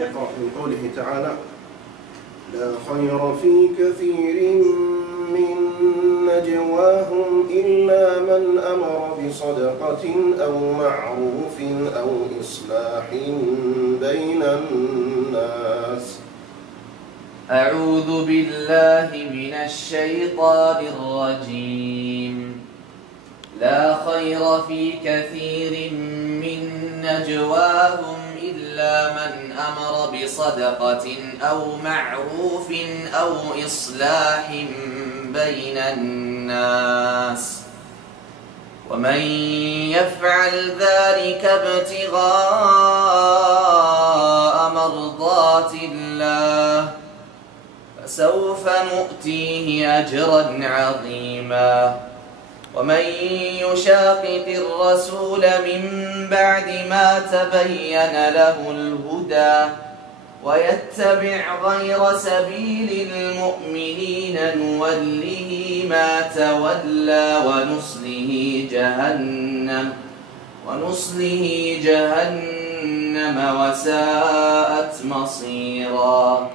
اقرأ من قوله تعالى: لا خير في كثير من نجواهم إلا من أمر بصدقة أو معروف أو إصلاح بين الناس. أعوذ بالله من الشيطان الرجيم. لا خير في كثير من نجواهم إلا من أمر بصدقة أو معروف أو إصلاح بين الناس، ومن يفعل ذلك ابتغاء مرضات الله فسوف نؤتيه أجرا عظيما. ومن يشاقق الرسول من بعد ما تبين له الهدى ويتبع غير سبيل المؤمنين نوله ما تولى ونصله جهنم وساءت مصيرا.